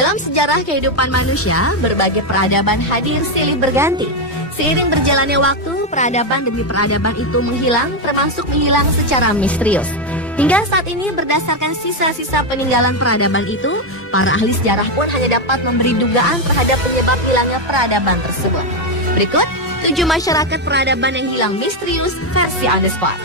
Dalam sejarah kehidupan manusia, berbagai peradaban hadir silih berganti. Seiring berjalannya waktu, peradaban demi peradaban itu menghilang, termasuk menghilang secara misterius. Hingga saat ini berdasarkan sisa-sisa peninggalan peradaban itu, para ahli sejarah pun hanya dapat memberi dugaan terhadap penyebab hilangnya peradaban tersebut. Berikut 7 masyarakat peradaban yang hilang misterius versi On The Spot.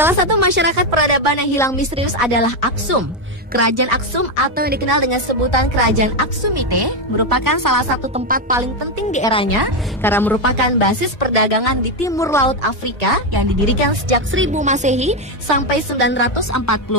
Salah satu masyarakat peradaban yang hilang misterius adalah Aksum. Kerajaan Aksum atau yang dikenal dengan sebutan Kerajaan Aksumite merupakan salah satu tempat paling penting di eranya karena merupakan basis perdagangan di timur laut Afrika yang didirikan sejak 1000 Masehi sampai 940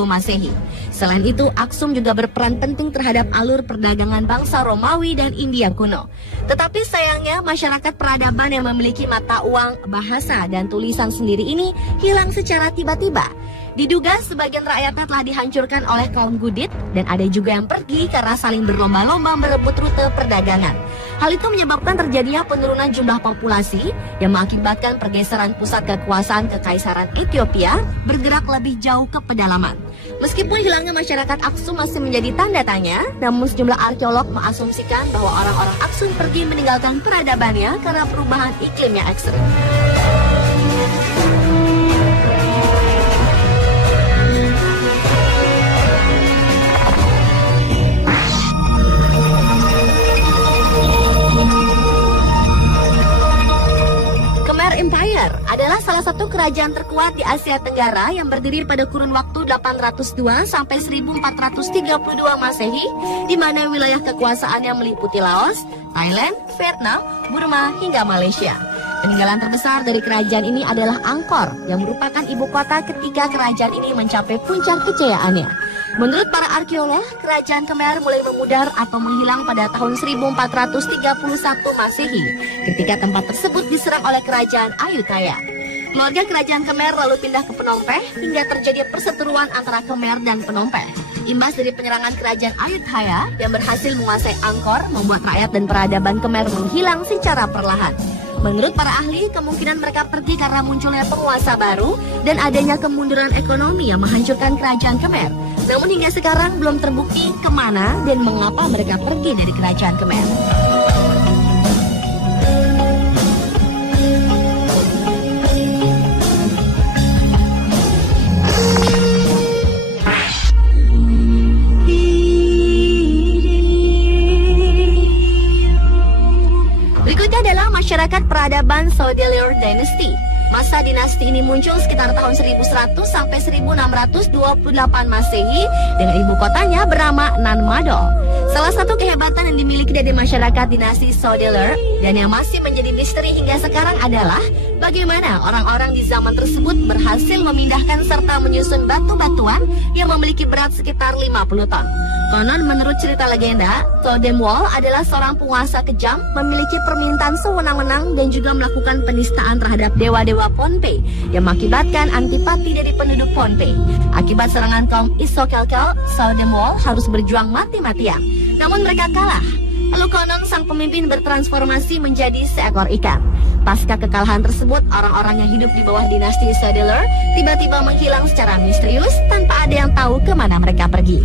Masehi. Selain itu, Aksum juga berperan penting terhadap alur perdagangan bangsa Romawi dan India kuno. Tetapi sayangnya masyarakat peradaban yang memiliki mata uang, bahasa, dan tulisan sendiri ini hilang secara tiba-tiba. Diduga sebagian rakyatnya telah dihancurkan oleh kaum Gudit dan ada juga yang pergi karena saling berlomba-lomba merebut rute perdagangan. Hal itu menyebabkan terjadinya penurunan jumlah populasi yang mengakibatkan pergeseran pusat kekuasaan Kekaisaran Ethiopia bergerak lebih jauh ke pedalaman. Meskipun hilangnya masyarakat Aksum masih menjadi tanda tanya, namun sejumlah arkeolog mengasumsikan bahwa orang-orang Aksum pergi meninggalkan peradabannya karena perubahan iklim yang ekstrim. Empire adalah salah satu kerajaan terkuat di Asia Tenggara yang berdiri pada kurun waktu 802 sampai 1432 Masehi, di mana wilayah kekuasaannya meliputi Laos, Thailand, Vietnam, Burma, hingga Malaysia. Peninggalan terbesar dari kerajaan ini adalah Angkor, yang merupakan ibu kota ketika kerajaan ini mencapai puncak kejayaannya. Menurut para arkeolog, kerajaan Khmer mulai memudar atau menghilang pada tahun 1431 Masehi, ketika tempat tersebut diserang oleh kerajaan Ayutthaya. Keluarga kerajaan Khmer lalu pindah ke Phnom Penh hingga terjadi perseteruan antara Khmer dan Phnom Penh. Imbas dari penyerangan kerajaan Ayutthaya yang berhasil menguasai Angkor membuat rakyat dan peradaban Khmer menghilang secara perlahan. Menurut para ahli, kemungkinan mereka pergi karena munculnya penguasa baru dan adanya kemunduran ekonomi yang menghancurkan kerajaan Khmer. Namun hingga sekarang belum terbukti kemana dan mengapa mereka pergi dari kerajaan Khmer. Berikutnya adalah masyarakat peradaban Sodelur Dynasty. Masa dinasti ini muncul sekitar tahun 1100 sampai 1628 Masehi dengan ibu kotanya bernama Nanmadol. Salah satu kehebatan yang dimiliki dari masyarakat dinasti Sodelur dan yang masih menjadi misteri hingga sekarang adalah bagaimana orang-orang di zaman tersebut berhasil memindahkan serta menyusun batu-batuan yang memiliki berat sekitar 50 ton. Konon menurut cerita legenda, Totem Wall adalah seorang penguasa kejam, memiliki permintaan sewenang-wenang dan juga melakukan penistaan terhadap dewa-dewa Pohnpei yang mengakibatkan antipati dari penduduk Pohnpei. Akibat serangan kaum Isokelkel, Totem Wall harus berjuang mati-matian. Namun mereka kalah. Lalu konon sang pemimpin bertransformasi menjadi seekor ikan. Pasca kekalahan tersebut, orang-orang yang hidup di bawah dinasti Sodelur tiba-tiba menghilang secara misterius tanpa ada yang tahu kemana mereka pergi.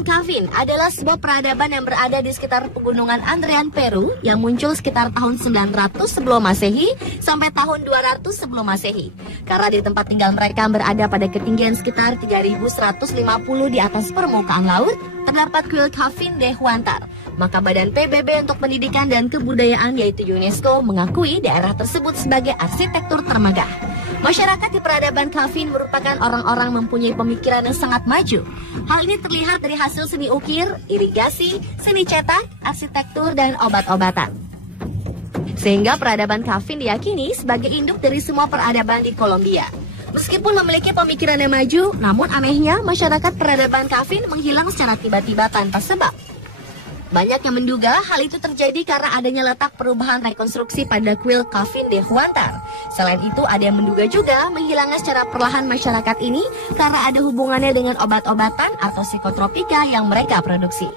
Kavin adalah sebuah peradaban yang berada di sekitar pegunungan Andean, Peru yang muncul sekitar tahun 900 sebelum Masehi sampai tahun 200 sebelum Masehi. Karena di tempat tinggal mereka berada pada ketinggian sekitar 3150 di atas permukaan laut, terdapat kuil Kavin de Huantar. Maka Badan PBB untuk Pendidikan dan Kebudayaan yaitu UNESCO mengakui daerah tersebut sebagai arsitektur termegah. Masyarakat di peradaban Kavin merupakan orang-orang mempunyai pemikiran yang sangat maju. Hal ini terlihat dari hasil seni ukir, irigasi, seni cetak, arsitektur, dan obat-obatan. Sehingga peradaban Kafin diyakini sebagai induk dari semua peradaban di Kolombia. Meskipun memiliki pemikiran yang maju, namun anehnya masyarakat peradaban Kafin menghilang secara tiba-tiba tanpa sebab. Banyak yang menduga hal itu terjadi karena adanya letak perubahan rekonstruksi pada kuil Kafin de Huantar. Selain itu, ada yang menduga juga menghilangnya secara perlahan masyarakat ini karena ada hubungannya dengan obat-obatan atau psikotropika yang mereka produksi.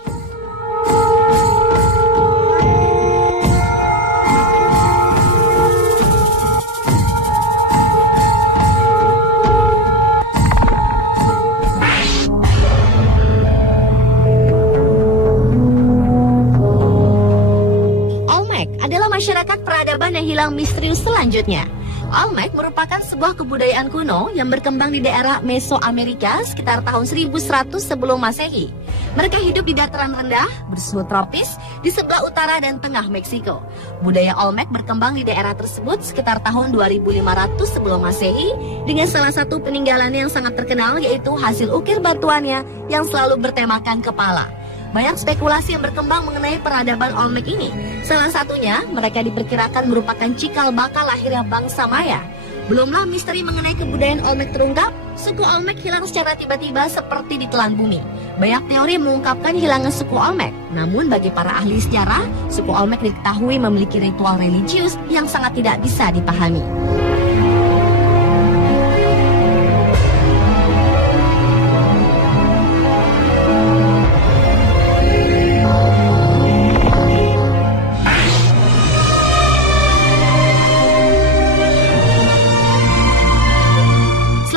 Masyarakat peradaban yang hilang misterius selanjutnya. Olmec merupakan sebuah kebudayaan kuno yang berkembang di daerah Mesoamerika sekitar tahun 1100 sebelum Masehi. Mereka hidup di dataran rendah, bersuhu tropis, di sebelah utara dan tengah Meksiko. Budaya Olmec berkembang di daerah tersebut sekitar tahun 2500 sebelum Masehi dengan salah satu peninggalannya yang sangat terkenal yaitu hasil ukir batuannya yang selalu bertemakan kepala. Banyak spekulasi yang berkembang mengenai peradaban Olmec ini. Salah satunya, mereka diperkirakan merupakan cikal bakal lahirnya bangsa Maya. Belumlah misteri mengenai kebudayaan Olmec terungkap, suku Olmec hilang secara tiba-tiba seperti ditelan bumi. Banyak teori mengungkapkan hilangnya suku Olmec. Namun bagi para ahli sejarah, suku Olmec diketahui memiliki ritual religius yang sangat tidak bisa dipahami.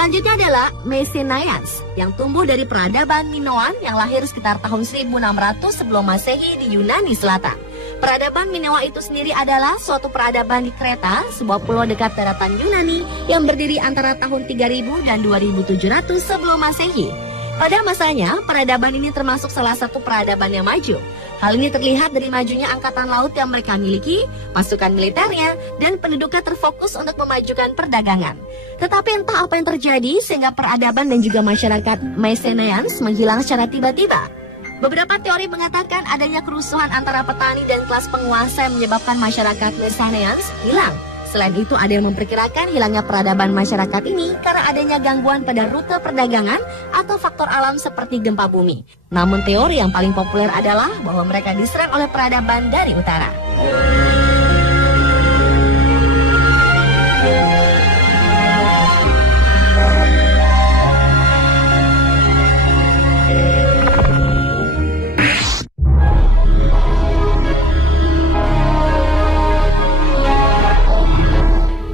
Selanjutnya adalah Mycenaeans yang tumbuh dari peradaban Minoan yang lahir sekitar tahun 1600 sebelum Masehi di Yunani Selatan. Peradaban Minoa itu sendiri adalah suatu peradaban di Kreta, sebuah pulau dekat daratan Yunani yang berdiri antara tahun 3000 dan 2700 sebelum Masehi. Pada masanya, peradaban ini termasuk salah satu peradaban yang maju. Hal ini terlihat dari majunya angkatan laut yang mereka miliki, pasukan militernya, dan penduduknya terfokus untuk memajukan perdagangan. Tetapi entah apa yang terjadi sehingga peradaban dan juga masyarakat Mycenaeans menghilang secara tiba-tiba. Beberapa teori mengatakan adanya kerusuhan antara petani dan kelas penguasa yang menyebabkan masyarakat Mycenaeans hilang. Selain itu, ada yang memperkirakan hilangnya peradaban masyarakat ini karena adanya gangguan pada rute perdagangan atau faktor alam seperti gempa bumi. Namun teori yang paling populer adalah bahwa mereka diserang oleh peradaban dari utara.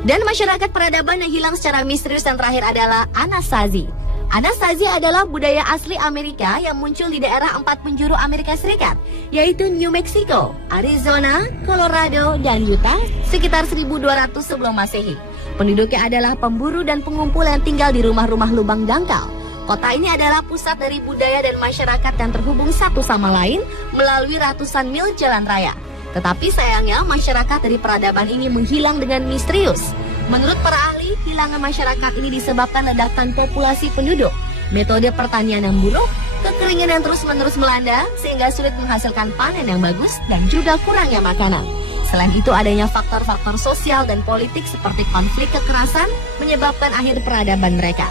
Dan masyarakat peradaban yang hilang secara misterius yang terakhir adalah Anasazi. Anasazi adalah budaya asli Amerika yang muncul di daerah 4 penjuru Amerika Serikat, yaitu New Mexico, Arizona, Colorado, dan Utah sekitar 1200 sebelum Masehi. Penduduknya adalah pemburu dan pengumpul yang tinggal di rumah-rumah lubang dangkal. Kota ini adalah pusat dari budaya dan masyarakat yang terhubung satu sama lain melalui ratusan mil jalan raya. Tetapi sayangnya masyarakat dari peradaban ini menghilang dengan misterius. Menurut para ahli, hilangnya masyarakat ini disebabkan ledakan populasi penduduk, metode pertanian yang buruk, kekeringan yang terus-menerus melanda sehingga sulit menghasilkan panen yang bagus dan juga kurangnya makanan. Selain itu adanya faktor-faktor sosial dan politik seperti konflik kekerasan menyebabkan akhir peradaban mereka.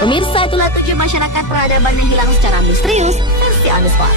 Pemirsa, itulah 7 masyarakat peradaban yang hilang secara misterius versi On The Spot.